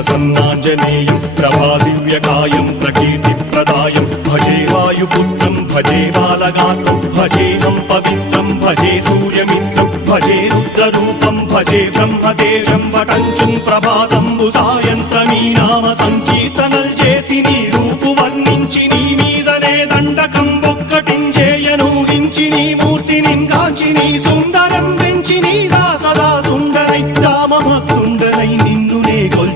ప్రసన్నాంజనేయం ప్రభాదివ్యకాయం ప్రకీర్తిప్రదాయం భజే వాయుపుత్రం భజే బాలగాత్రం భజేహం పవిత్రం భజే సూర్యమిత్రం భజే రుద్రరూపం భజే బ్రహ్మదేవం వటంచుం ప్రభాతంబు సాయంత్రమీ నామ సంకీర్తనల్ చేసి నీ రూపు వర్ణించి నీ మీదనే దండకం ఒక్కటించేయనూహించి నీ మూర్తి నింగాచి నీ సుందరం పెంచి నీ దాసదా సుందరై రామ సుందరై